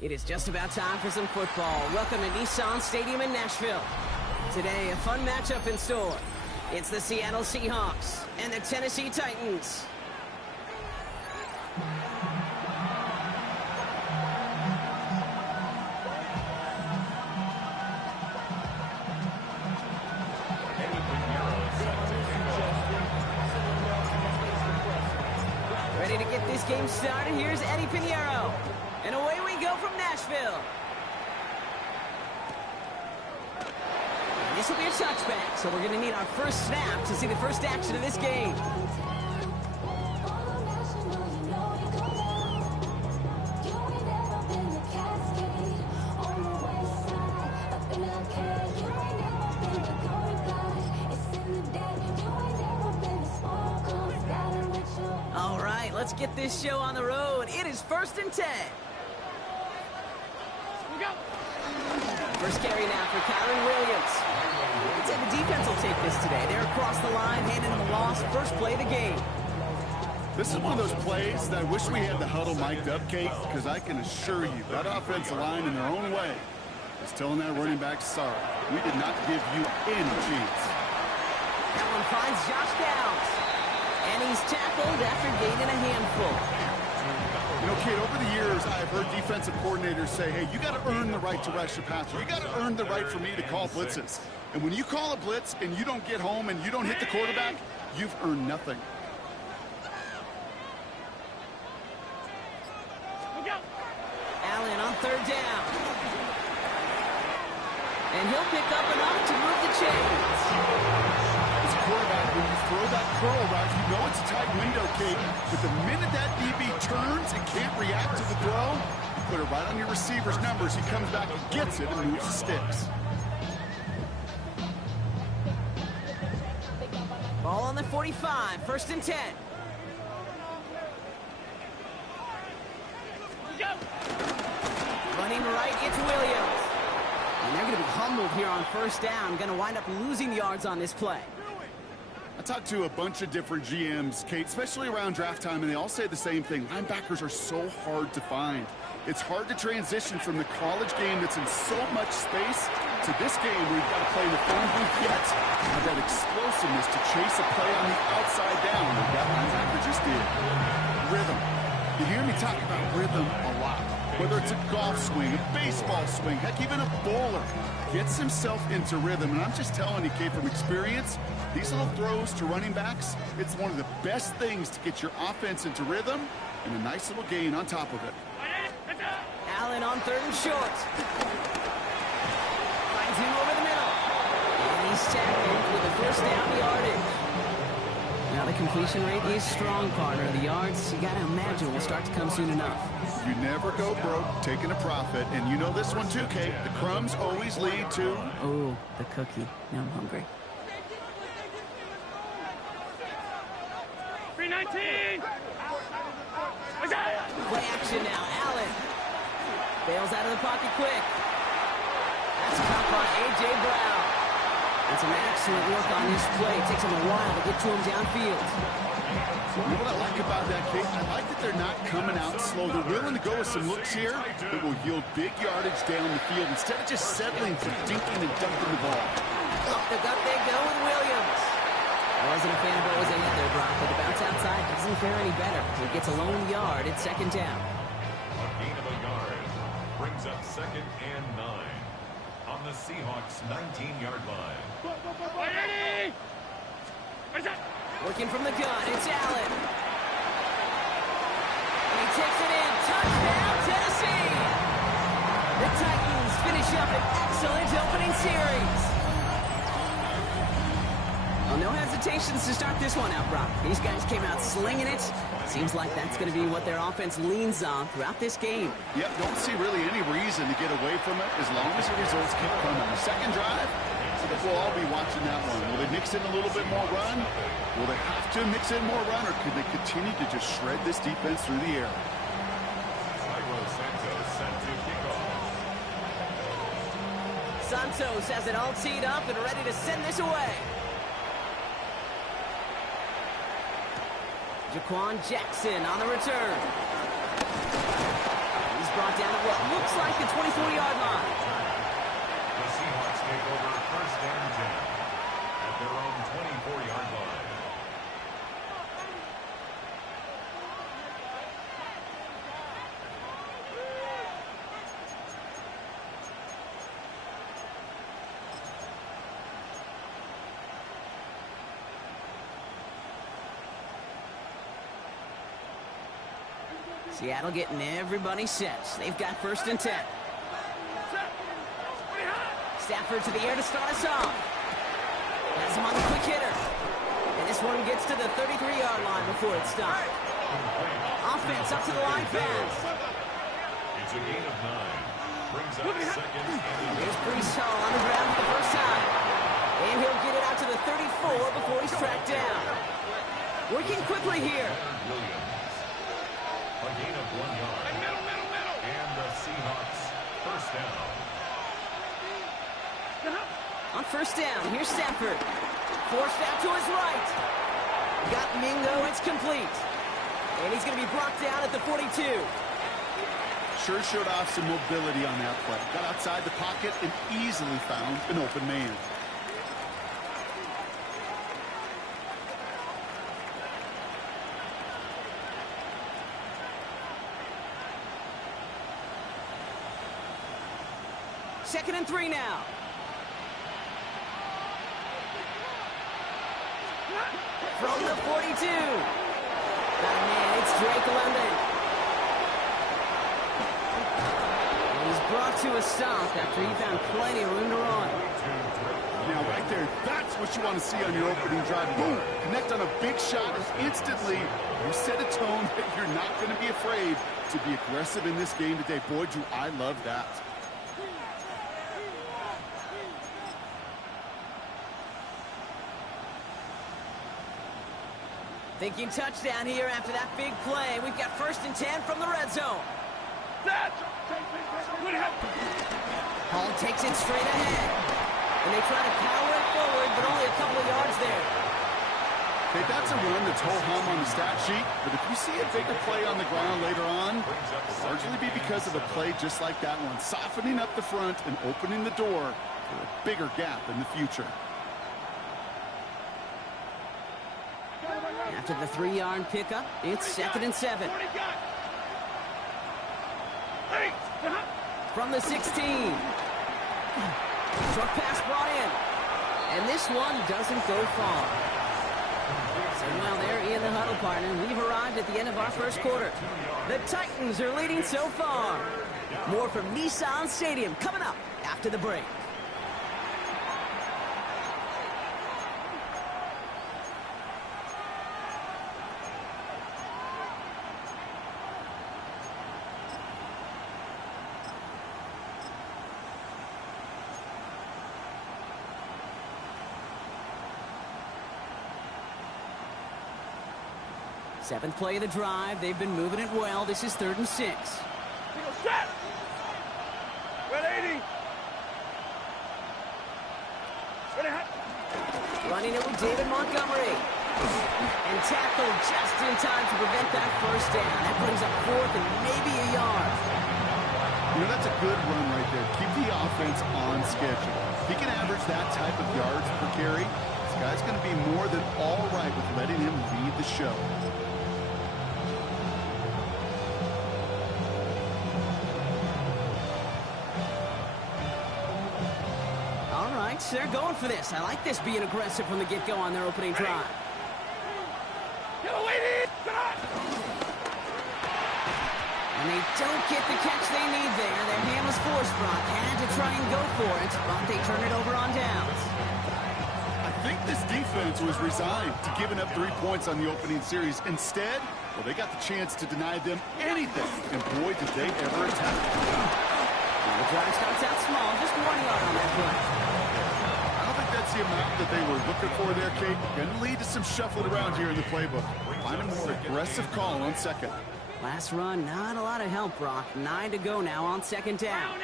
It is just about time for some football. Welcome to Nissan Stadium in Nashville. Today, a fun matchup in store. It's the Seattle Seahawks and the Tennessee Titans. Ready to get this game started? Here's Eddie Pinheiro. And away we go from Nashville. This will be a touchback, so we're going to need our first snap to see the first action of this game. All right, let's get this show on the road. It is 1st and 10. First carry now for Kyren Williams. I'd say the defense will take this today. They're across the line, handing them a loss. First play of the game. This is one of those plays that I wish we had the huddle mic'd up, Kate, because I can assure you that offensive line in their own way is telling that running back, sorry, we did not give you any chance. That one finds Josh Downs. And he's tackled after gaining a handful. You know, Kate, over the years, I've heard defensive coordinators say, hey, you got to earn the right to rush your passer. You got to earn the right for me to call blitzes. And when you call a blitz and you don't get home and you don't hit the quarterback, you've earned nothing. Allen on 3rd down. And he'll pick up enough to move the chains. As a quarterback, when you throw that curl route, you know it's a tight window, Kate. But the minute that DB turns and can't react to the throw, you put it right on your receiver's numbers. He comes back and gets it and moves the sticks. Ball on the 45, 1st and 10. Running right, it's Williams. And they're going to be humbled here on 1st down. Going to wind up losing yards on this play. I talked to a bunch of different GMs, Kate, especially around draft time, and they all say the same thing. Linebackers are so hard to find. It's hard to transition from the college game that's in so much space to this game where you've got to play in the phone booth yet. Have that explosiveness to chase a play on the outside down like that linebacker just did. Rhythm. You hear me talk about rhythm a lot. Whether it's a golf swing, a baseball swing, heck, even a bowler gets himself into rhythm. And I'm just telling you, Kate, from experience, these little throws to running backs, it's one of the best things to get your offense into rhythm and a nice little gain on top of it. Allen on 3rd and short. Finds him over the middle. And he's tackled with the 1st down yardage. Now the completion rate is strong, partner. The yards, you got to imagine, will start to come soon enough. You never go broke taking a profit. And you know this one too, Kate. The crumbs always lead to... Oh, the cookie. Now I'm hungry. 319! Play action now. Allen bails out of the pocket quick. That's caught by A.J. Brown. And some excellent work on this play. It takes him a while to get to him downfield. You know what I like about that, Kate? I like that they're not coming out slow. They're willing to go with some looks here that will yield big yardage down the field instead of just settling for dinking and dunking the ball. Up the gut they go with Williams. I wasn't a fan of what was ahead there, Brock, but the bounce outside doesn't fare any better. He gets a lone yard at 2nd down. A gain of a yard brings up 2nd and 9 on the Seahawks' 19-yard line. Working from the gun, it's Allen. And he takes it in. Touchdown, Tennessee! The Titans finish finish up an excellent opening series. Well, no hesitations to start this one out, Brock. These guys came out slinging it. Seems like that's going to be what their offense leans on throughout this game. Yep, don't see really any reason to get away from it as long as the results keep coming. The second drive, I think we'll all be watching that one. Will they mix in a little bit more run? Will they have to mix in more run, or could they continue to just shred this defense through the air? Santos has it all teed up and ready to send this away. Jaquan Jackson on the return. He's brought down at what looks like the 24-yard line. The Seahawks take over first and 10 at their own 24-yard line. Seattle getting everybody set. They've got first and 10. Stafford to the air to start us off. Has him on the quick hitter. And this one gets to the 33-yard line before it stopped. Offense up to the line fast. It's a gain of 9. Brings up second and Here's Brees Hall on the ground for the first time. And he'll get it out to the 34 before he's tracked down. Working quickly here. Williams. A gain of 1 yard. And the Seahawks first down. On first down, here's Stafford. Forced out to his right. Got Mingo, it's complete. And he's going to be brought down at the 42. Sure showed off some mobility on that play. Got outside the pocket and easily found an open man. Second and 3 now. From the 42. Got a man, it's Drake London. And he's brought to a stop after he found plenty of room to run. Now, right there, that's what you want to see on your opening drive. Boom! Connect on a big shot, and instantly you set a tone that you're not going to be afraid to be aggressive in this game today. Boy, do I love that. Thinking touchdown here after that big play. We've got first and 10 from the red zone. Hall takes it straight ahead. And they try to power it forward, but only a couple of yards there. Okay, that's a run that's ho-hum on the stat sheet, but if you see a bigger play on the ground later on, it'll largely be because of a play just like that one, softening up the front and opening the door for a bigger gap in the future. After the 3-yard pickup, it's second and 7. From the 16. Short pass brought in. And this one doesn't go far. So while they're in the huddle, partner, we've arrived at the end of our first quarter. The Titans are leading so far. More from Nissan Stadium coming up after the break. Seventh play of the drive. They've been moving it well. This is 3rd and 6. Running it with David Montgomery. And tackled just in time to prevent that first down. That brings up 4th and maybe a yard. You know, that's a good run right there. Keep the offense on schedule. If he can average that type of yards per carry, this guy's going to be more than all right with letting him lead the show. They're going for this. I like this being aggressive from the get-go on their opening drive. And And they don't get the catch they need there. Their hand was forced, Brock. Had to try and go for it, but they turn it over on downs. I think this defense was resigned to giving up 3 points on the opening series. Instead, well, they got the chance to deny them anything. And boy, did they ever attack. The drive starts out small, just 1 yard on that play. I don't think that's the amount that they were looking for there, Kate. Going to lead to some shuffling around here in the playbook. Find a more aggressive call on second. Last run, not a lot of help, Brock. 9 to go now on second down.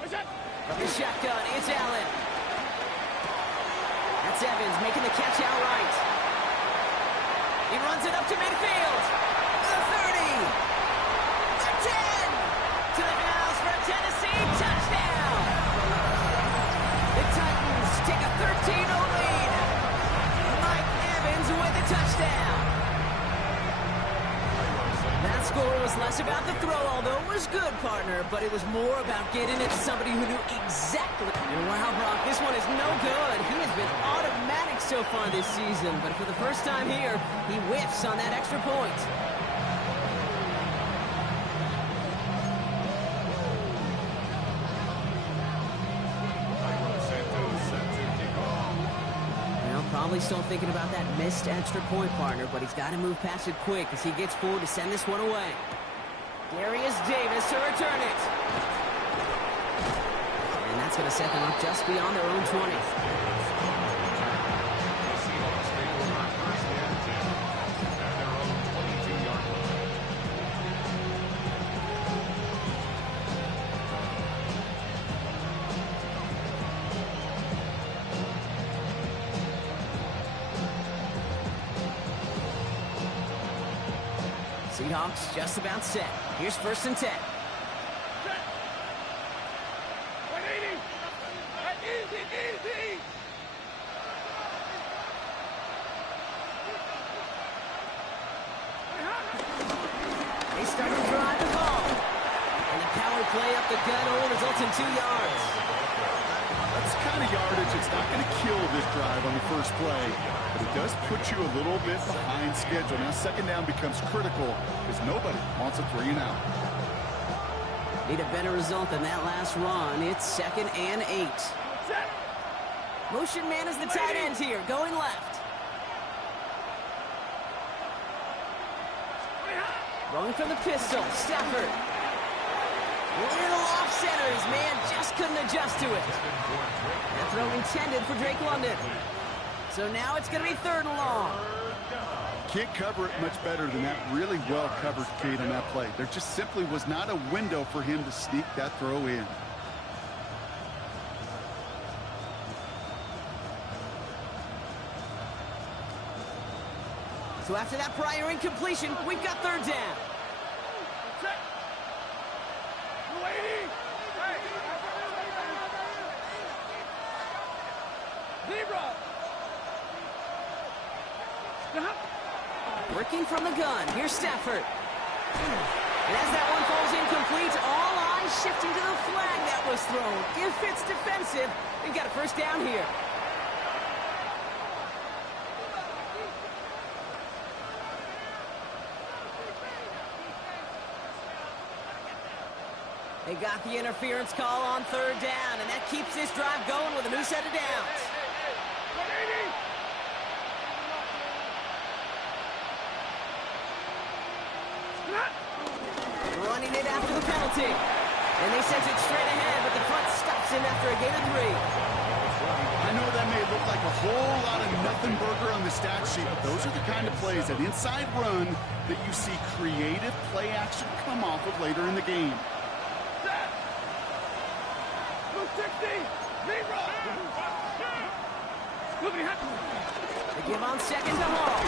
From the shotgun, it's Allen. That's Evans making the catch outright. He runs it up to midfield. The 30. The 10. To the house for a Tennessee touchdown. The Titans take a 13-0 lead. Mike Evans with the touchdown. That score was less about the throw, although it was good, partner, but it was more about getting it to somebody who knew exactly. And wow, Brock, this one is no good. He has been automatic so far this season, but for the first time here, he whiffs on that extra point. Probably still thinking about that missed extra point, partner, but he's got to move past it quick as he gets forward to send this one away. Darius Davis to return it. And that's going to set them up just beyond their own 20. Seahawks just about set. Here's 1st and 10. They start to drive the ball. And the power play up the gut hole results in 2 yards. That's kind of yardage. It's not going to kill this drive on the first play, but it does put you a little bit behind schedule. Now second down becomes critical because nobody wants a 3 and out. Need a better result than that last run. It's 2nd and 8. Motion man is the tight end here, going left. Rolling from the pistol, Stafford. Little off center, his man just couldn't adjust to it. That throw intended for Drake London. So now it's going to be 3rd and long. Can't cover it much better than that. Really well covered, Kate, on that play. There just simply was not a window for him to sneak that throw in. So after that prior incompletion, we've got 3rd down. Working from the gun. Here's Stafford. And as that one falls incomplete, all eyes shifting to the flag that was thrown. If it's defensive, we've got a 1st down here. They got the interference call on 3rd down, and that keeps this drive going with a new set of downs. Running it after the penalty. And they sent it straight ahead, but the front stops him after a gain of 3. I know that may look like a whole lot of nothing burger on the stat sheet, but those are the kind of plays, that inside run, that you see creative play action come off of later in the game. They give on 2nd to Hall.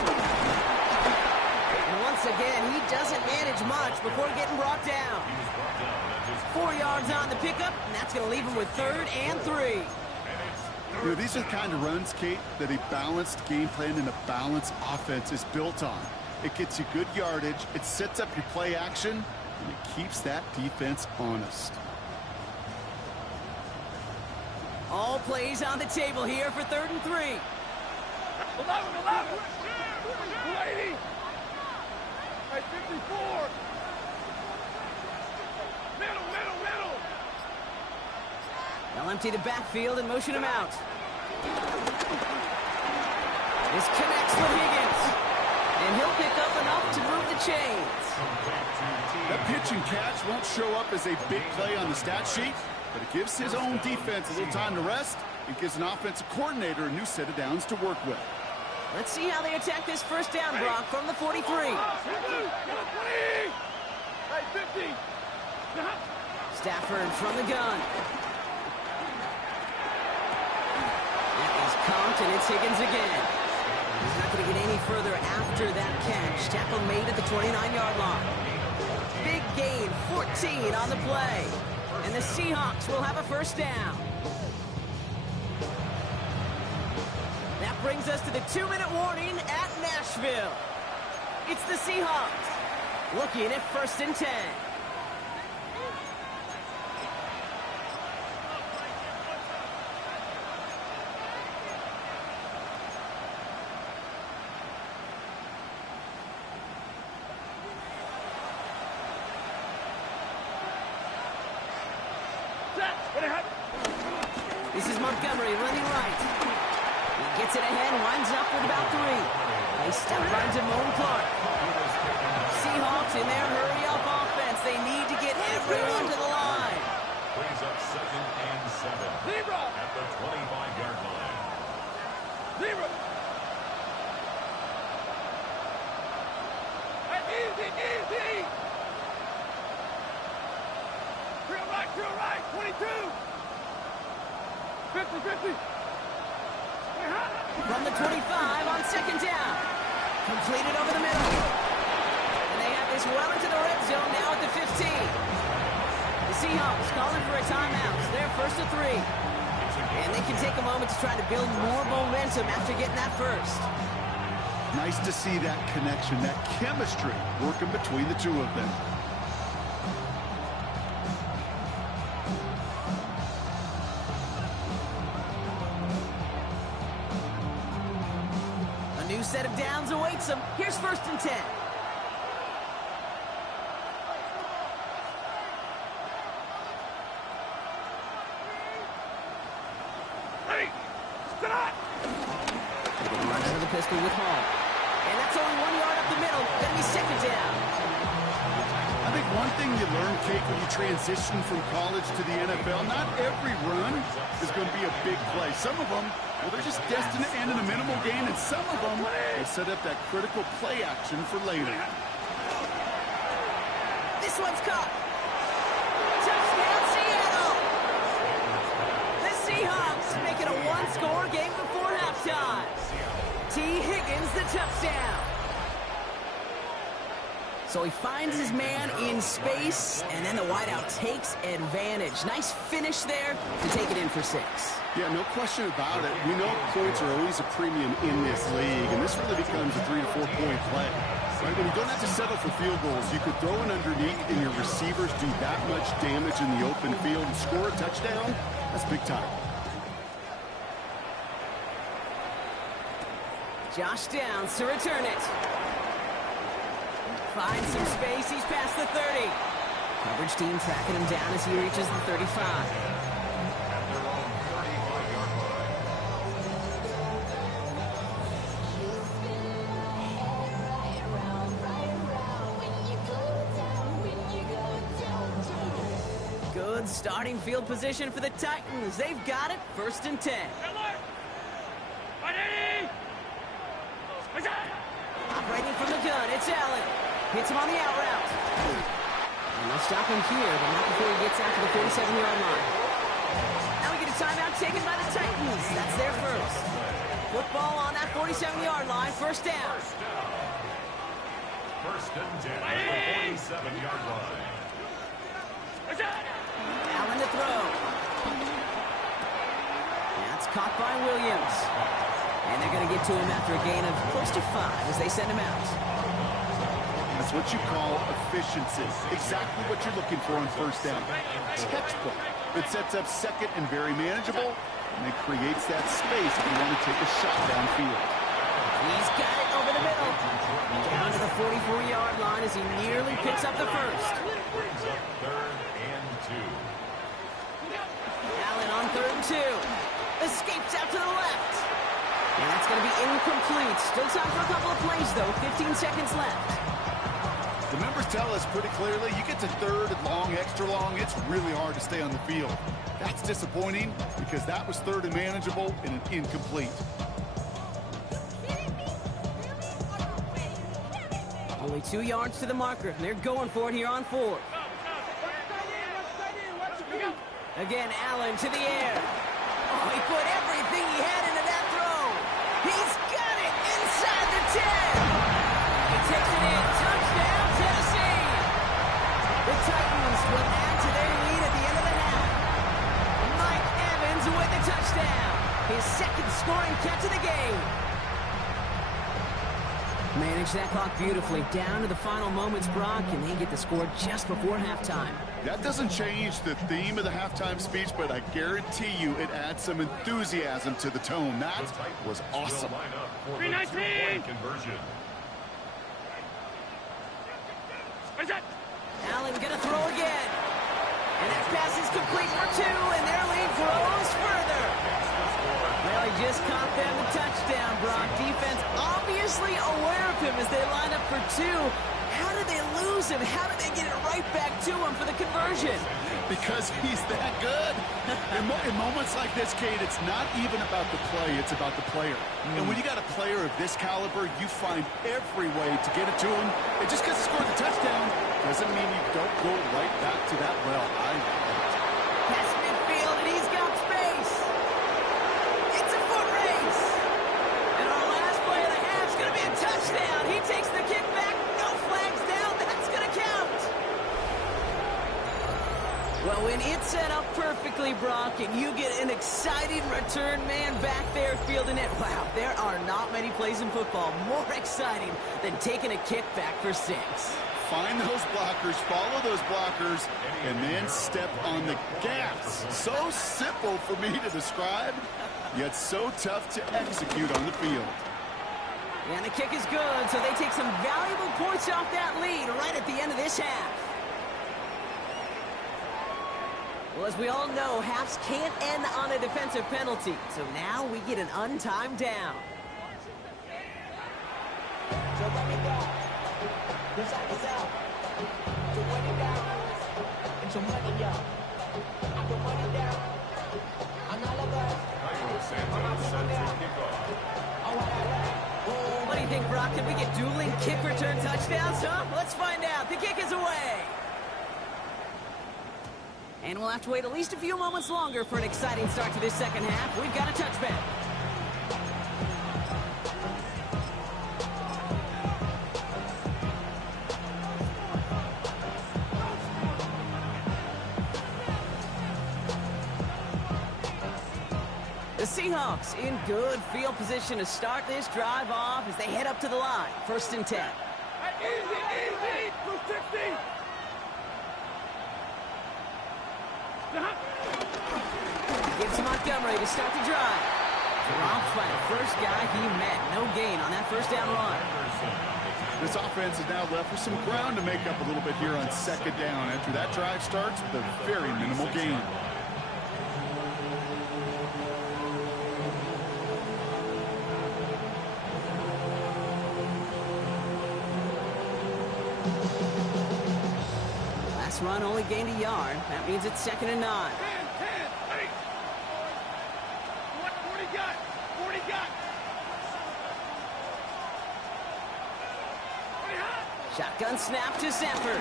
And once again, he doesn't manage much before getting brought down. 4 yards on the pickup, and that's going to leave him with 3rd and 3. You know, these are the kind of runs, Kate, that a balanced game plan and a balanced offense is built on. It gets you good yardage, it sets up your play action, and it keeps that defense honest. All plays on the table here for 3rd and 3. Hey, 54. Middle. They'll empty the backfield and motion him out. This connects with Higgins. And he'll pick up enough to move the chains. That pitch and catch won't show up as a big play on the stat sheet, but it gives his own defense a little time to rest. It gives an offensive coordinator a new set of downs to work with. Let's see how they attack this first down, Brock, from the 43. Hey, 50. Stafford from the gun. That is Conk, and it's Higgins again. He's not going to get any further after that catch. Tackle made at the 29-yard line. Big gain, 14 on the play. And the Seahawks will have a first down. That brings us to the 2-minute warning at Nashville. It's the Seahawks looking at 1st and 10. This is Montgomery running right. He gets it ahead, winds up with about 3. They step right to Moan Clark. Seahawks in their hurry-up offense. They need to get everyone to the line. Brings up 2nd and 7 at the 25-yard line. Easy. Drill right, 22. 50. From the 25 on 2nd down. Completed over the middle. And they have this well into the red zone now at the 15. The Seahawks calling for a timeout. They're 1st and 3. And they can take a moment to try to build more momentum after getting that first. Nice to see that connection, that chemistry working between the two of them. A new set of downs awaits them. Here's 1st and 10. Runs to the pistol with Hall. And that's only 1 yard up the middle. Gonna be 2nd down. I think one thing you learn, Kate, when you transition from college to the NFL, not every run is going to be a big play. Some of them, well, they're just destined to end in a minimal gain, and some of them will set up that critical play action for later. This one's caught. Touchdown, Seattle! The Seahawks make it a one-score game before halftime. T. Higgins, the touchdown. So he finds his man in space, and then the wideout takes advantage. Nice finish there to take it in for 6. Yeah, no question about it. We know points are always a premium in this league, and this really becomes a 3 to 4 point play. Right? When you don't have to settle for field goals, you could throw it underneath and your receivers do that much damage in the open field and score a touchdown. That's big time. Josh Downs to return it. Finds some space. He's past the 30. Coverage team tracking him down as he reaches the 35. Good starting field position for the Titans. They've got it. 1st and 10. Operating from the gun, it's Allen. Hits him on the out route. And they'll stop him here, but not before he gets out to the 47-yard line. Now we get a timeout taken by the Titans. That's their first. Football on that 47-yard line, 1st down. 1st and 10 at the 47-yard line. Allen to throw. That's caught by Williams. And they're going to get to him after a gain of close to 5 as they send him out. That's what you call efficiency. Exactly what you're looking for on 1st down. Textbook. It sets up 2nd and very manageable, and it creates that space if you want to take a shot downfield. He's got it over the middle. Down to the 44-yard line as he nearly picks up the first. Brings up 3rd and 2. Allen on 3rd and 2. Escapes out to the left. And that's going to be incomplete. Still time for a couple of plays, though. 15 seconds left. The numbers tell us pretty clearly, you get to 3rd and long, extra long, it's really hard to stay on the field. That's disappointing because that was 3rd and manageable and an incomplete. Only 2 yards to the marker, and they're going for it here on 4th. Again, Allen to the air. Oh, he put everything he had into that throw. He's got it inside the 10. He takes it in. Touchdown, Tennessee. The Titans will add to their lead at the end of the half. Mike Evans with the touchdown. His 2nd scoring catch of the game. Manage that clock beautifully. Down to the final moments, Brock, and they get the score just before halftime. That doesn't change the theme of the halftime speech, but I guarantee you it adds some enthusiasm to the tone. That was awesome. 319 conversion. What is that? Allen gonna throw again. And that pass is complete for 2, and their lead grows further. Well, he just caught them the touchdown, Brock. Defense obviously aware of him as they line up for 2. How did they lose him? How did they get it right back to him for the conversion? Because he's that good. In moments like this, Kate, it's not even about the play, it's about the player. And when you got a player of this caliber, you find every way to get it to him. And just because he scored the touchdown doesn't mean you don't go right back to that well. Pass midfield, and he's got space. It's a foot race. And our last play of the half is going to be a touchdown. He takes the kick back. No flags down. That's going to count. Well, when it's set up perfectly, Brock, and you get an exciting return man back there fielding it, wow, there are not many plays in football more exciting than taking a kick back for 6. Find those blockers, follow those blockers, and then step on the gas. So simple for me to describe, yet so tough to execute on the field. And the kick is good, so they take some valuable points off that lead right at the end of this half. Well, as we all know, halves can't end on a defensive penalty, so now we get an untimed down. So let me go. This side is out. So when it down, it's your money up. I put money down. I'm all of us. Cairo Santos sends the kickoff. Oh, what What do you think, Brock? Can we get dueling kick return touchdowns, huh? Let's find out. The kick is away. And we'll have to wait at least a few moments longer for an exciting start to this second half. We've got a touchback. The Seahawks in good field position to start this drive off as they head up to the line. 1st and 10. Easy. 260. Gives Montgomery to start the drive. Dropped by the first guy he met. No gain on that first down run. This offense is now left with some ground to make up a little bit here on 2nd down after that drive starts with a very minimal gain. Last run only gained a yard. That means it's 2nd and 9. 10, 8. What do you got? 40 got. 40 hot. Shotgun snap to Sanford.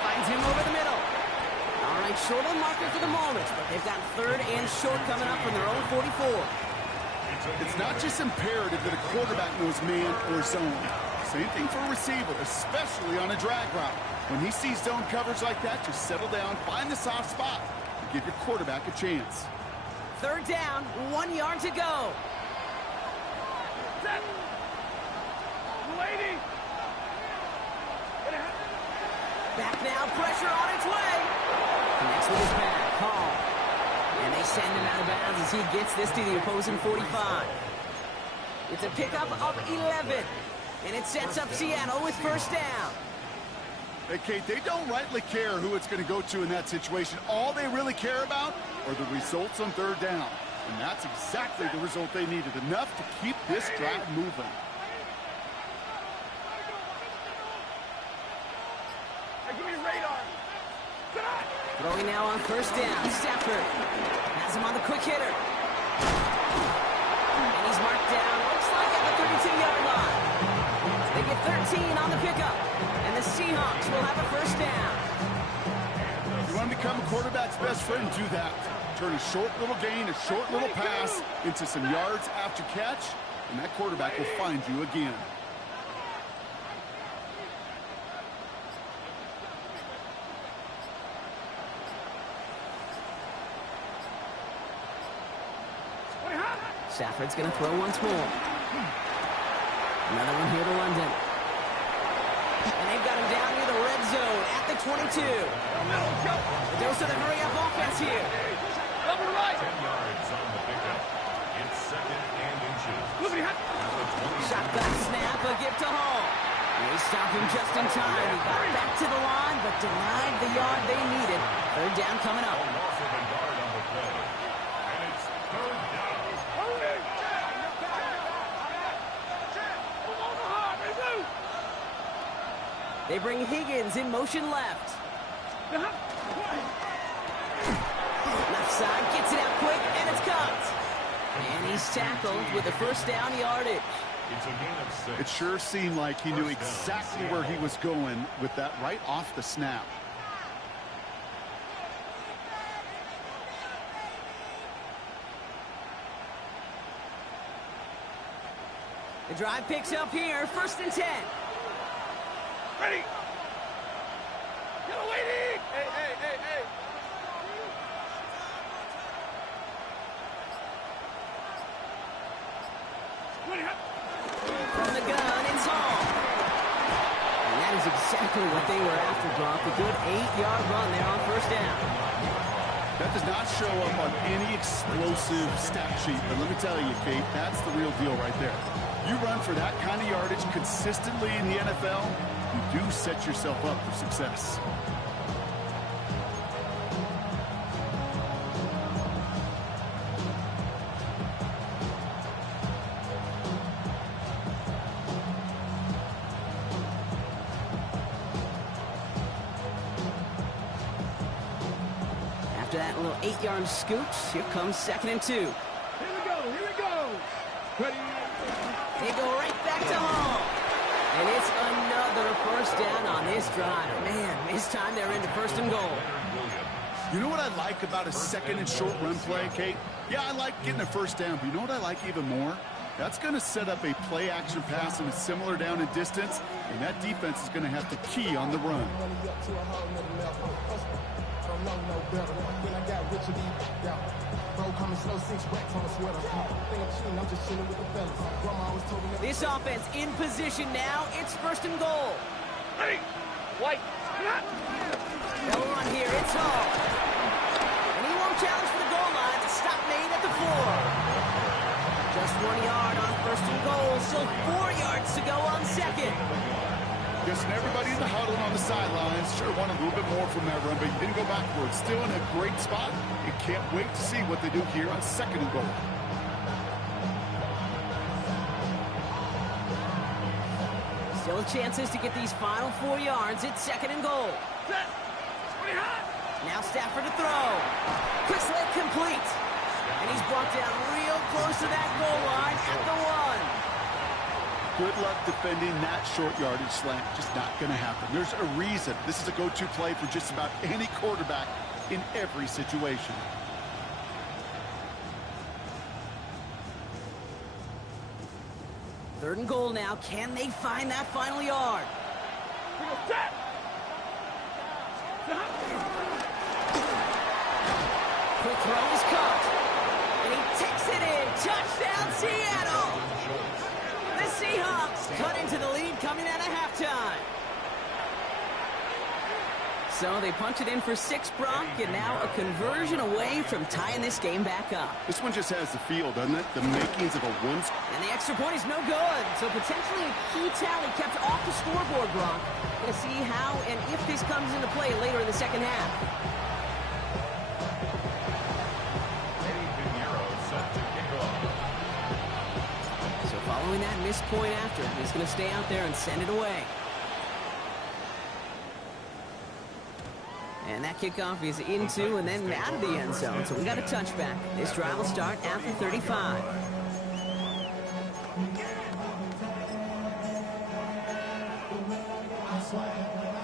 Finds him over the middle. All right, short on marker for the moment, but they've got 3rd and short coming up from their own 44. It's not just imperative that a quarterback knows man or zone. Same thing for a receiver, especially on a drag route. When he sees zone coverage like that, just settle down, find the soft spot, and give your quarterback a chance. 3rd down, 1 yard to go. Set. 280. Back now, pressure on its way. Connects with his back, Hall. And they send him out of bounds as he gets this to the opposing 45. It's a pickup of 11. And it sets up Seattle with first down. Hey, Kate, they don't rightly care who it's going to go to in that situation. All they really care about are the results on third down. And that's exactly the result they needed. Enough to keep this drive moving. Hey, give me your radar. Throwing now on first down. Stafford has him on the quick hitter. And he's marked down, looks like at the 32-yard line. They get 13 on the pickup. And the Seahawks will have a first down. You want to become a quarterback's best friend, do that. Turn a short little gain, a short little pass into some yards after catch, and that quarterback will find you again. Stafford's going to throw once more. Another one here to London. And they've got him down near the red zone at the 22. The dose of the hurry-up offense here. 10 yards on the pickup. It's second and inches. Shotgun snap, a gift to Hall. They stop him just in time. He got back to the line, but denied the yard they needed. Third down coming up. A loss of a yard on the play. And it's third down. They bring Higgins in motion left. Left side, gets it out quick, and it's caught. And he's tackled with the first down yardage. It's a gain of 6. It sure seemed like he knew exactly where he was going with that right off the snap. The drive picks up here, first and 10. Ready. Get away, hey, hey, hey, hey. From the gun, it's Hall. And that is exactly what they were after, Brock. A good 8-yard run there on first down. That does not show up on any explosive stat sheet, but let me tell you, Kate, that's the real deal right there. You run for that kind of yardage consistently in the NFL, you do set yourself up for success. After that little 8-yard scooch, here comes second and 2. Here we go, here we go. Ready. They go right back to Hall. And it's another first down on this drive. Man, this time they're into first and goal. You know what I like about a second and short run play, Kate? Yeah, I like getting a first down, but you know what I like even more? That's going to set up a play-action pass and a similar down in distance, and that defense is going to have to key on the run. This offense in position now. It's first and goal. Ready. White. They'll run here. It's Hall. And he won't challenge for the goal line to stop Maine at the 4. Just 1 yard on first and goal. Still 4 yards to go on second. Guessing everybody in the huddle and on the sidelines sure wanted a little bit more from that run, but he didn't go backwards. Still in a great spot. You can't wait to see what they do here on second and goal. Still chances to get these final 4 yards. It's second and goal. Now Stafford to throw. Quick slant complete. And he's brought down real close to that goal line at the 1. Good luck defending that short yardage slant. Just not going to happen. There's a reason. This is a go-to play for just about any quarterback in every situation. Third and goal now. Can they find that final yard? Quick throw is caught. And he takes it in. Touchdown, Seattle. The Seahawks cut into the lead coming out of halftime. So they punch it in for 6, Brock, and now a conversion away from tying this game back up. This one just has the feel, doesn't it? The makings of a one. And the extra point is no good. So potentially a key tally kept off the scoreboard, Brock. Going to see how and if this comes into play later in the second half. Eddie Pinheiro set to kick off. So following that missed point after, he's going to stay out there and send it away. And that kickoff is into and then out of the end zone. So we got a touchback. This drive will start at the 35.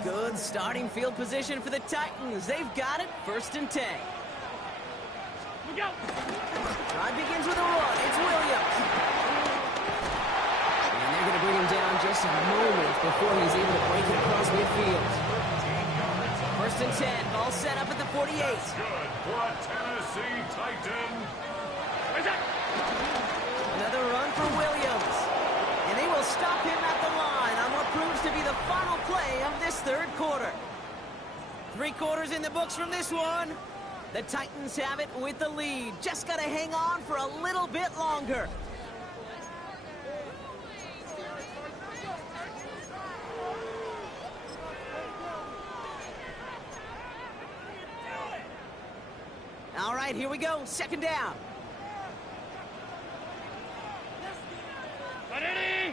Good starting field position for the Titans. They've got it. 1st and 10. Look out! Drive begins with a run. It's Williams. And they're going to bring him down just a moment before he's able to break it across midfield. 1st and 10. Ball set up at the 48. Good for a Tennessee Titan. Another run for Williams. And they will stop him at the line on what proves to be the final play of this 3rd quarter. 3 quarters in the books from this one. The Titans have it with the lead. Just got to hang on for a little bit longer. All right, here we go. 2nd down. Ready?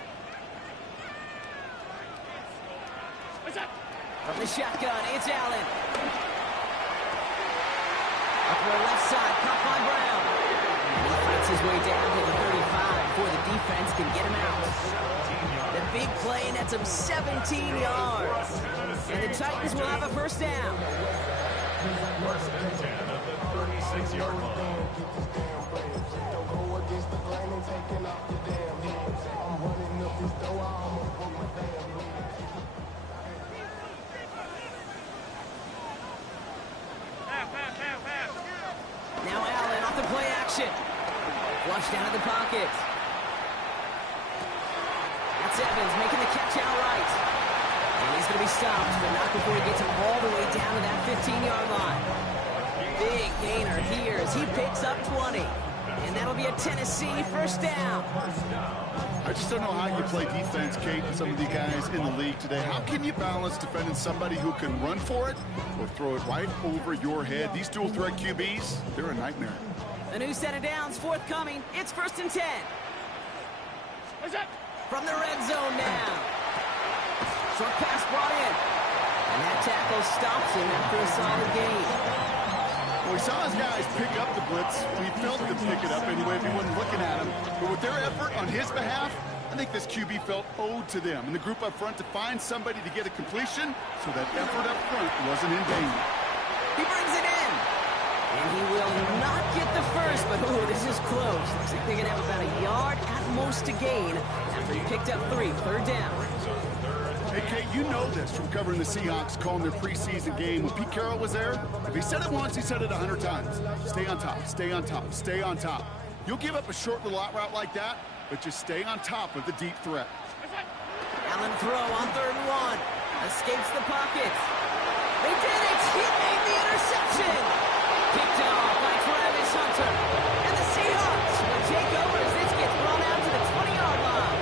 What's up? From the shotgun, it's Allen. Up to the left side, caught by Brown. And he fights his way down to the 35 before the defense can get him out. The big play nets him 17 yards. And the Titans will have a 1st down. 1st and 10 at the 36-yard line. Now Allen off the play action. Flushed out of the pocket. That's Evans making the catch outright. And he's going to be stopped, but not before he gets him all the way down to that 15-yard line. Big gainer here as he picks up 20. And that'll be a Tennessee 1st down. I just don't know how you play defense, Kate, with some of the guys in the league today. How can you balance defending somebody who can run for it or throw it right over your head? These dual threat QBs, they're a nightmare. A new set of downs forthcoming. It's 1st and 10. What's up? From the red zone now. Short pass brought in. And that tackle stops him after a solid gain. Well, we saw his guys pick up the blitz. We felt them pick it up anyway if he wasn't looking at him. But with their effort on his behalf, I think this QB felt owed to them and the group up front to find somebody to get a completion so that effort up front wasn't in vain. He brings it in. And he will not get the first, but ooh, this is close. Looks like they're going to have about a yard at most to gain after he picked up 3. 3rd down. Hey, Kate, you know this from covering the Seahawks, calling their preseason game. When Pete Carroll was there, if he said it once, he said it 100 times. Stay on top, stay on top, stay on top. You'll give up a short little out route like that, but just stay on top of the deep threat. Allen throw on 3rd and 1. Escapes the pocket. They did it! He made the interception! Kicked off by Travis Hunter. And the Seahawks will take over as this gets thrown out to the 20-yard line.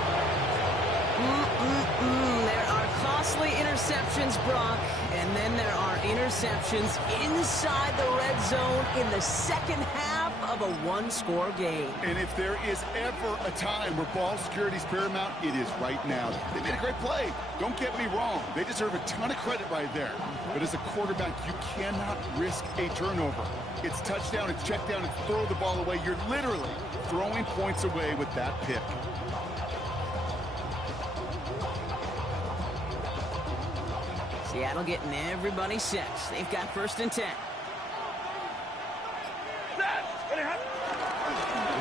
There are costly interceptions, Brock. And then there are interceptions inside the red zone in the 2nd half of a 1-score game. And if there is ever a time where ball security is paramount, it is right now. They made a great play. Don't get me wrong. They deserve a ton of credit right there. But as a quarterback, you cannot risk a turnover. It's touchdown, it's check down, it's throw the ball away. You're literally throwing points away with that pick. Seattle getting everybody set. They've got 1st and 10.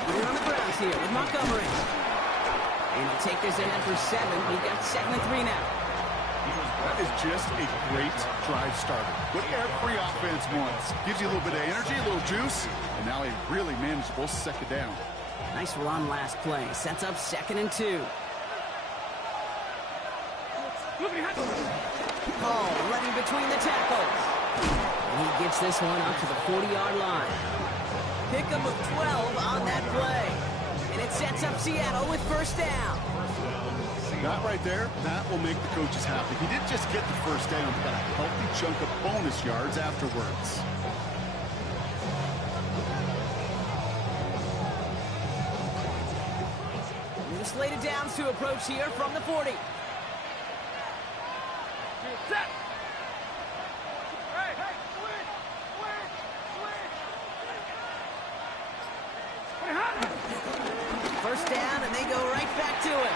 We're on the ground here with Montgomery. And to take this ahead for 7. We've got 2nd and 3 now. That is just a great drive starter. What every offense wants. Gives you a little bit of energy, a little juice, and now a really manageable 2nd down. Nice run last play. Sets up 2nd and 2. Hall running between the tackles. gets this one up to the 40-yard line. Pickup of 12 on that play. And it sets up Seattle with first down. That right there, that will make the coaches happy. He didn't just get the first down, but got a healthy chunk of bonus yards afterwards. And the slated downs to approach here from the 40. Set. First down, and they go right back to it.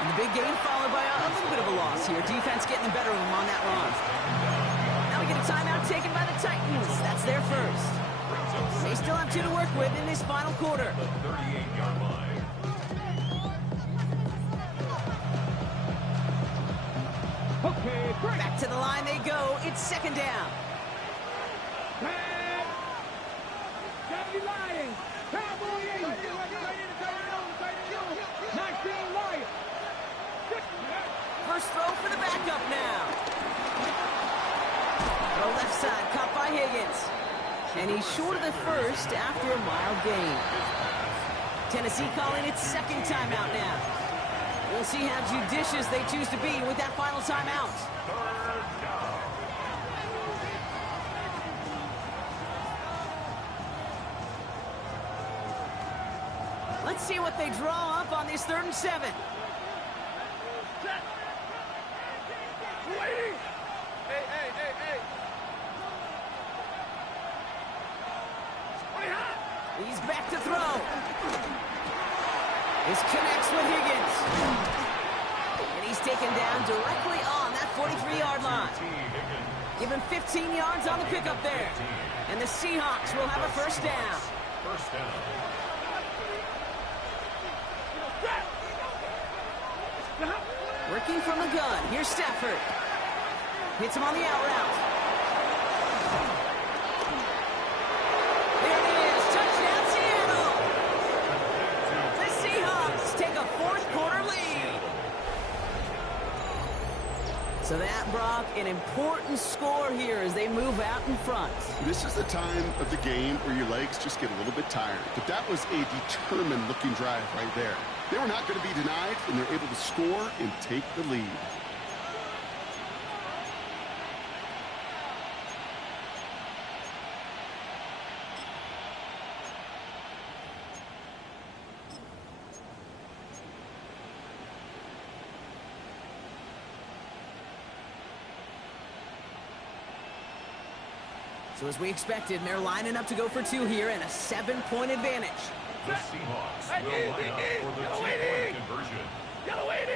And the big gain followed by a little bit of a loss here. Defense getting the better of them on that run. Now we get a timeout taken by the Titans. That's their first. They still have 2 to work with in this final quarter. 38-yard line. Okay, break. Back to the line they go. It's second down. Man. Deputy Lions. Cowboy 8. 19 Lions. First throw for the backup now. Throw left side, caught by Higgins. And he's short of the first after a mild gain. Tennessee calling its second timeout now. We'll see how judicious they choose to be with that final timeout. Let's see what they draw up on this 3rd and 7. Waiting. Hey. He's back to throw. This connects with Higgins. And he's taken down directly on that 43-yard line. Give him 15 yards on the pickup there. And the Seahawks will have a first down. First down. Working from the gun. Here's Stafford. Hits him on the out route. There it is. Touchdown, Seattle. The Seahawks take a 4th quarter lead. So that, Brock, an important score here as they move out in front. This is the time of the game where your legs just get a little bit tired. But that was a determined-looking drive right there. They were not going to be denied, and they're able to score and take the lead. So as we expected, they're lining up to go for 2 here and a 7-point advantage. The Seahawks will line up for the 2-point conversion. Yellow 80.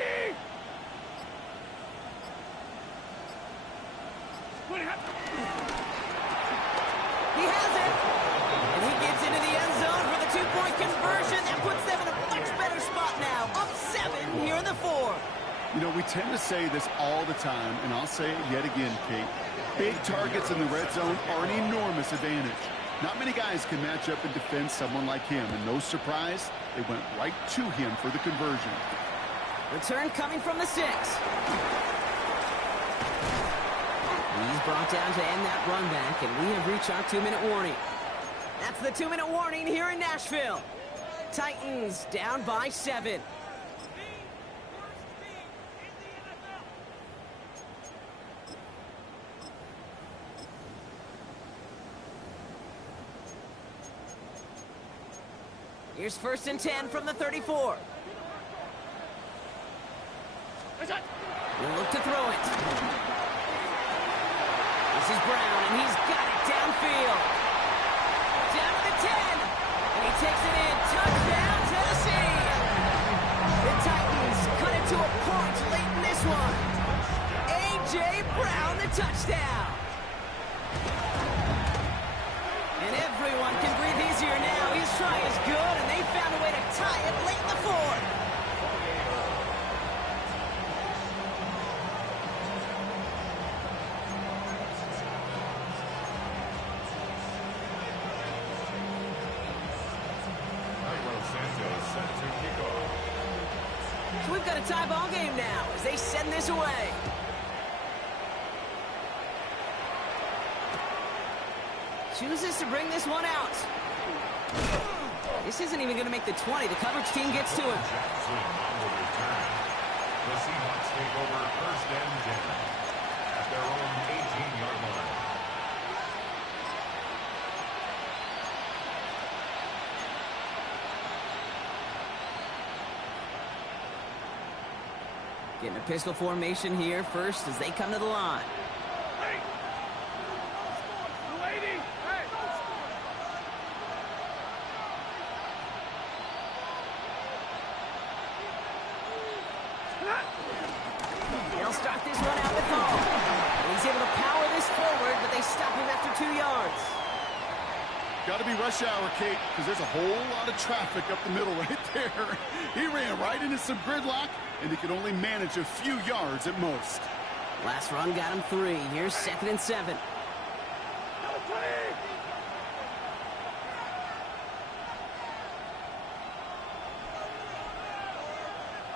He has it. And he gets into the end zone for the 2-point conversion. That puts them in a much better spot now. Up 7 here in the 4th. You know, we tend to say this all the time, and I'll say it yet again, Kate. Big targets in the red zone are an enormous advantage. Not many guys can match up and defend someone like him, and no surprise, they went right to him for the conversion. Return coming from the 6. He's brought down to end that run back, and we have reached our 2-minute warning. That's the 2-minute warning here in Nashville. Titans down by 7. Here's 1st and 10 from the 34. We'll look to throw it. This is Brown, and he's got it downfield. Down to the 10. And he takes it in. Touchdown, Tennessee. The Titans cut it to a point late in this one. A.J. Brown, the touchdown. And everyone can breathe easier now. His try is good, and they found a way to tie it late in the 4th. So we've got a tie ball game now as they send this away. chooses to bring this one out. This isn't even going to make the 20. The coverage team gets to him. Jackson on the return. The Seahawks take over first and 10 at their own 18-yard line. Getting a pistol formation here first as they come to the line. Hey! Lady! Hey! They'll start this one out with Hall. And he's able to power this forward, but they stop him after 2 yards. Got to be rush hour, Kate, because there's a whole lot of traffic up the middle right there. He ran right into some gridlock, and he could only manage a few yards at most. Last run got him 3. Here's 2nd and 7.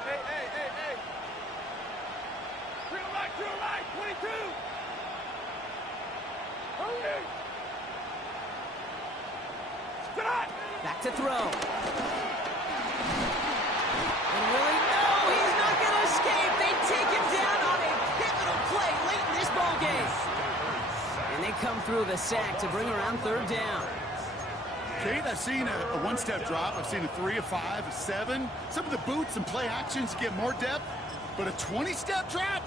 Hey, hey, hey, hey! To the right, 22! Hurry! Stop! Back to throw. And Willie, no, he's not going to escape. They take him down on a pivotal play late in this ball game. And they come through the sack to bring around 3rd down. Kate, I've seen a one-step drop. I've seen a 3, a 5, a 7. Some of the boots and play actions get more depth, but a 20-step drop?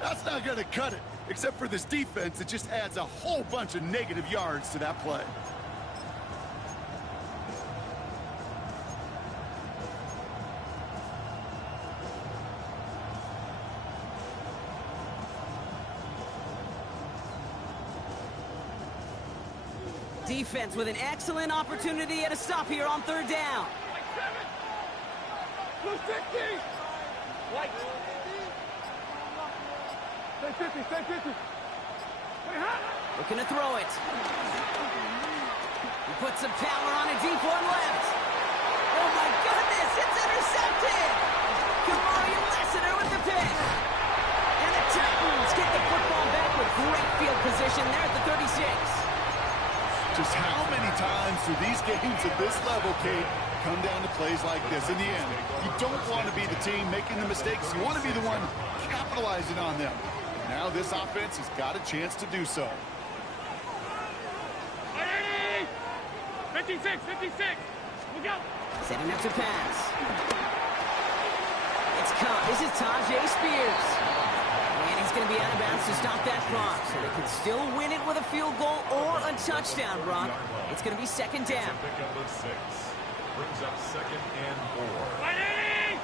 That's not going to cut it. Except for this defense, it just adds a whole bunch of negative yards to that play. Defense with an excellent opportunity at a stop here on 3rd down. Like 7! Blue 60! White! Stay 50, stay 50! Wait, hot! Looking to throw it. He puts some power on a deep one left. Oh my goodness, it's intercepted! Kamari Lassiter with the pick. And the Titans get the football back with great field position there at the 36. Just how many times do these games at this level, Kate, come down to plays like this? In the end, you don't want to be the team making the mistakes. You want to be the one capitalizing on them. Now this offense has got a chance to do so. 56, 56! Look out! Setting up to pass. It's caught. This is Tajay Spears. And he's going to be out of bounds to stop that clock. So they can still win it with a field goal or a touchdown, Brock. It's going to be 2nd down. Pick up of 6. Brings up 2nd and 4. Ready!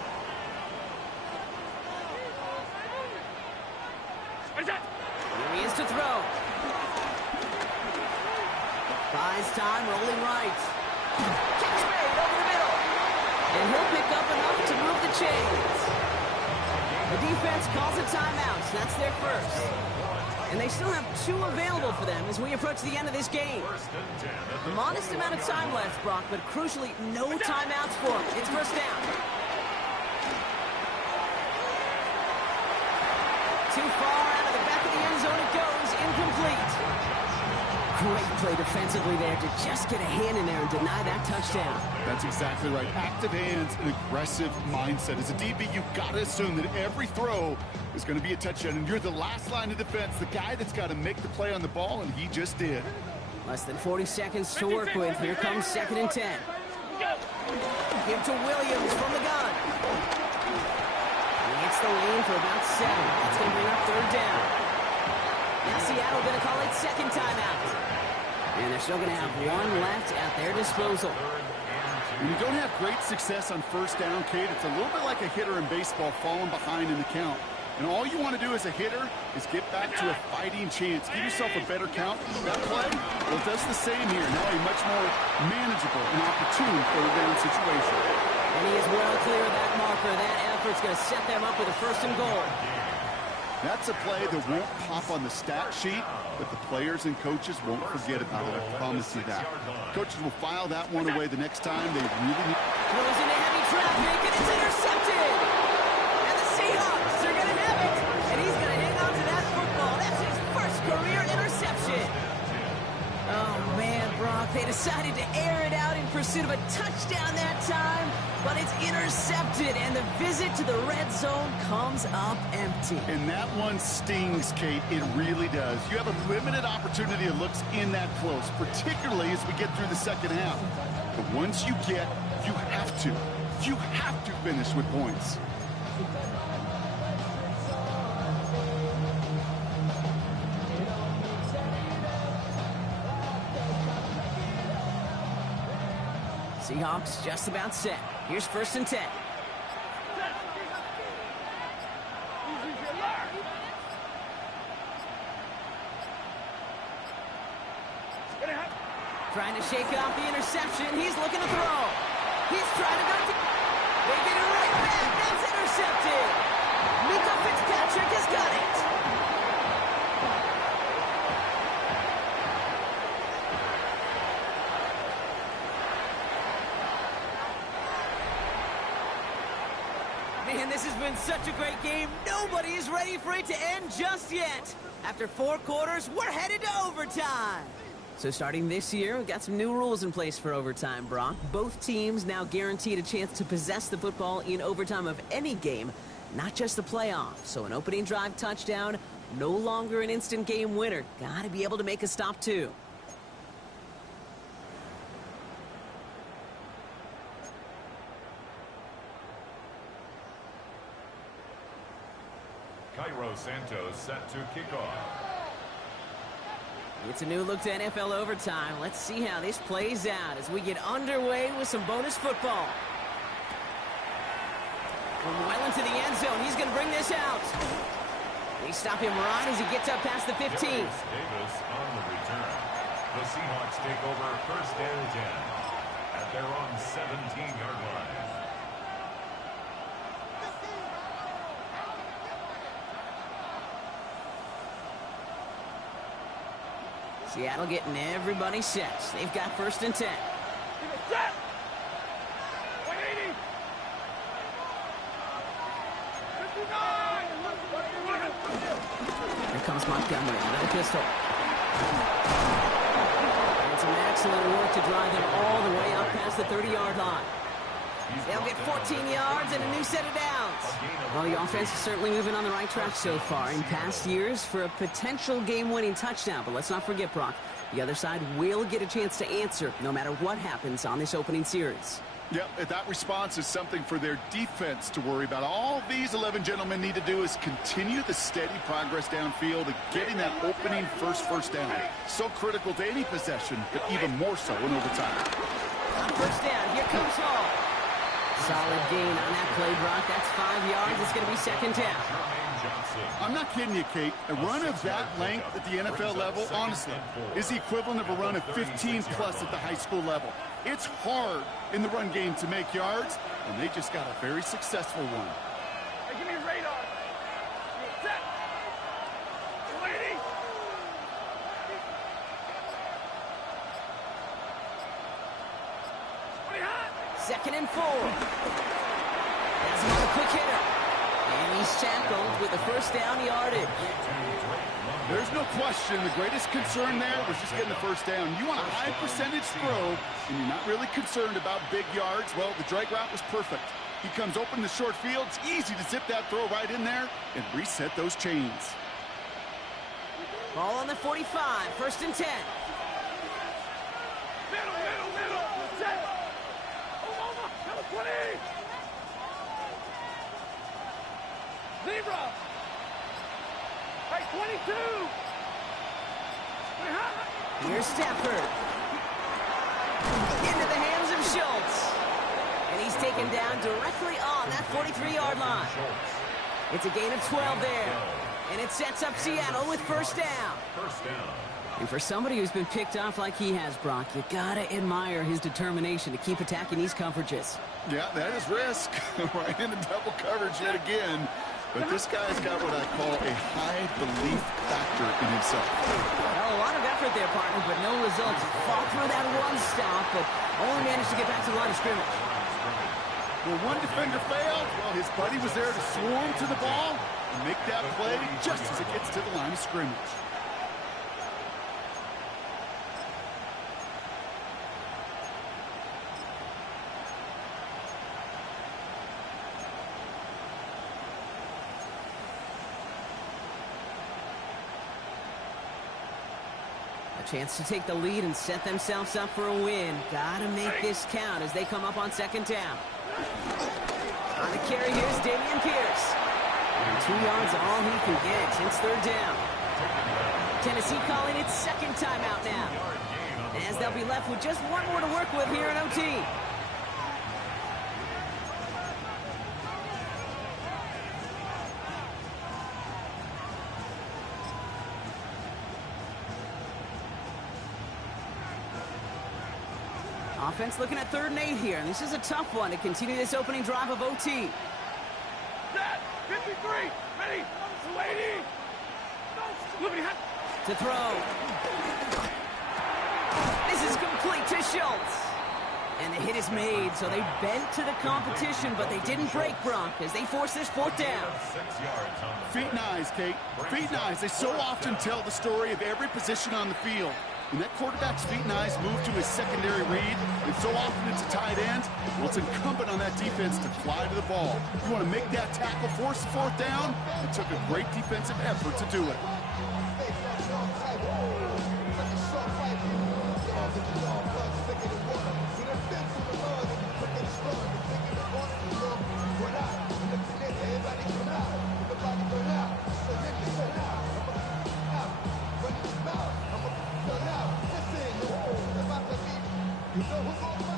Where's that? Here he is to throw. Buys time, rolling right. Kicks straight over the middle. And he'll pick up enough to move the chains. The defense calls a timeout. So that's their first. And they still have 2 available for them as we approach the end of this game. A modest amount of time left, Brock, but crucially, no timeouts for them. It's 1st down. Too far out of the back of the end zone it goes. Incomplete. Great play defensively there to just get a hand in there and deny that touchdown. That's exactly right. Active hands and aggressive mindset. As a DB, you've got to assume that every throw is going to be a touchdown, and you're the last line of defense, the guy that's got to make the play on the ball, and he just did. Less than 40 seconds to work with. Here comes 2nd and 10. Give to Williams from the gun. He hits the lane for about 7. That's going to bring up 3rd down. Now Seattle going to call it 2nd timeout. And they're still going to have 1 left at their disposal. When you don't have great success on 1st down, Kate, it's a little bit like a hitter in baseball falling behind in the count. And all you want to do as a hitter is get back to a fighting chance. Give yourself a better count. That play, well, it does the same here. Now a much more manageable and opportune 3rd down situation. And he is well clear of that marker. That effort's going to set them up with a 1st and goal. That's a play that won't pop on the stat sheet, but the players and coaches won't forget about it. I promise you that. Coaches will file that one away the next time they really need. Throws into heavy traffic, and it's intercepted! And the Seahawks are going to have it! And he's going to hang on to that football. That's his 1st career interception. They decided to air it out in pursuit of a touchdown that time, but it's intercepted, and the visit to the red zone comes up empty. And that one stings, Kate. It really does. You have a limited opportunity that looks in that close, particularly as we get through the second half. But once you get, you have to finish with points. Seahawks just about set. Here's 1st and 10. Trying to shake off the interception. He's looking to throw. He's trying to go. They get it right back. That's intercepted. Mika Fitzpatrick has got it. Man, this has been such a great game. Nobody is ready for it to end just yet. After 4 quarters, we're headed to overtime. So starting this year, we've got some new rules in place for overtime, Brock. Both teams now guaranteed a chance to possess the football in overtime of any game, not just the playoffs. So an opening drive touchdown, no longer an instant game winner. Gotta be able to make a stop too. Cairo Santos set to kick off. It's a new look to NFL overtime. Let's see how this plays out as we get underway with some bonus football. From well into the end zone, he's going to bring this out. They stop him right as he gets up past the 15. Davis on the return. The Seahawks take over 1st and 10 at their own 17-yard line. Seattle getting everybody set. They've got 1st and 10. Set! 180! 59! Here comes Montgomery out of the pistol. And some excellent work to drive them all the way up past the 30-yard line. They'll get 14 yards and a new set of downs. Well, the offense is certainly moving on the right track so far in past years for a potential game-winning touchdown. But let's not forget, Brock, the other side will get a chance to answer no matter what happens on this opening series. Yep, that response is something for their defense to worry about. All these 11 gentlemen need to do is continue the steady progress downfield and getting that opening first down. So critical to any possession, but even more so in overtime. On 1st down, here comes Hall. Solid gain on that play, Brock. That's 5 yards. It's going to be 2nd down. I'm not kidding you, Kate. A run of that length at the NFL level, honestly, is the equivalent of a run of 15-plus at the high school level. It's hard in the run game to make yards, and they just got a very successful one. Hey, give me a radar. Set! 280! Second and 4. That's another quick hitter. And he's tackled with the 1st down yardage. There's no question the greatest concern there was just getting the 1st down. You want a high percentage throw, and you're not really concerned about big yards. Well, the drag route was perfect. He comes open the short field. It's easy to zip that throw right in there and reset those chains. Ball on the 45. 1st and 10. Middle. Set! Over. Number 20! Zebra! Hey, 22! Here's Stafford. Into the hands of Schultz. And he's taken down directly on that 43-yard line. It's a gain of 12 there. And it sets up Seattle with 1st down. And for somebody who's been picked off like he has, Brock, you gotta admire his determination to keep attacking these coverages. Yeah, that is risk. Right into double coverage yet again. But this guy's got what I call a high belief factor in himself. Well, a lot of effort there, partner, but no results. Fought through that one stop, but only managed to get back to the line of scrimmage. Well, one defender failed. Well, his buddy was there to swarm to the ball and make that play just as it gets to the line of scrimmage. A chance to take the lead and set themselves up for a win. Gotta make this count as they come up on second down. On the carry, here's Dameon Pierce. And 2 yards all he can get. It's third down. Tennessee calling its second timeout now, as they'll be left with just one more to work with here in OT. Offense looking at 3rd and 8 here, and this is a tough one to continue this opening drive of OT. Set. 53. Ready. 280. To throw. This is complete to Schultz. And the hit is made, so they bent to the competition, but they didn't break, Bronk, as they force this 4th down. 6 yards on the Feet and eyes, Kate. Feet and eyes. They so often tell the story of every position on the field. When that quarterback's feet and eyes move to his secondary read, and so often it's a tight end, well, it's incumbent on that defense to fly to the ball. You want to make that tackle, force the 4th down? It took a great defensive effort to do it.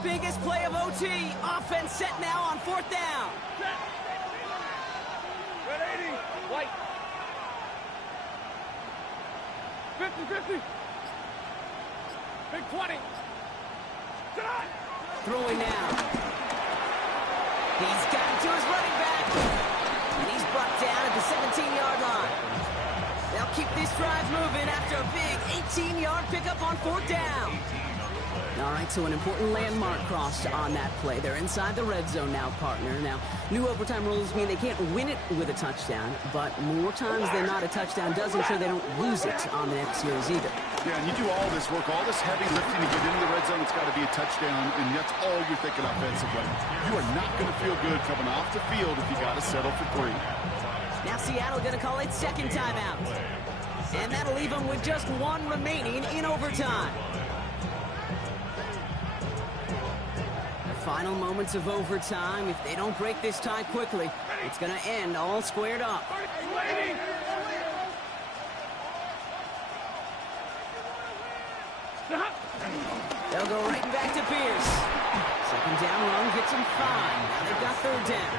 Biggest play of OT. Offense set now on 4th down. Red 80. White. 50-50. Big 20. Tonight. Throwing now. He's got it to his running back. And he's brought down at the 17-yard line. They'll keep this drive moving after a big 18-yard pickup on 4th down. All right, so an important landmark crossed on that play. They're inside the red zone now, partner. Now, new overtime rules mean they can't win it with a touchdown, but more times than not, a touchdown does ensure they don't lose it on the next series either. Yeah, and you do all this work, all this heavy lifting to get into the red zone, it's got to be a touchdown, and that's all you're thinking offensively. You are not going to feel good coming off the field if you got to settle for 3. Now Seattle going to call its second timeout. And that'll leave them with just 1 remaining in overtime. Final moments of overtime. If they don't break this tie quickly, it's going to end all squared up. They'll go right back to Pierce. Second down run gets them 5. Now they've got 3rd down.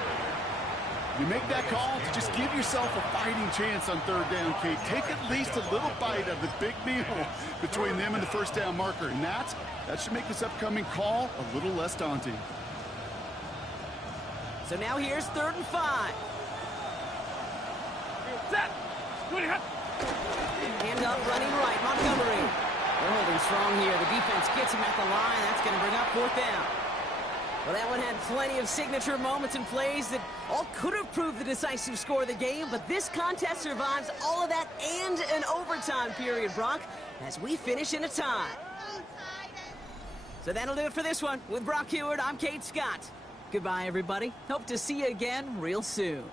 You make that call to just give yourself a fighting chance on 3rd down, Kate. Take at least a little bite of the big meal between them and the 1st down marker. And that should make this upcoming call a little less daunting. So now here's 3rd and 5. Set. Hand up, running right, Montgomery. They're holding strong here. The defense gets him at the line. That's going to bring up 4th down. Well, that one had plenty of signature moments and plays that all could have proved the decisive score of the game, but this contest survives all of that and an overtime period, Brock, as we finish in a tie. So that'll do it for this one. With Brock Huard, I'm Kate Scott. Goodbye, everybody. Hope to see you again real soon.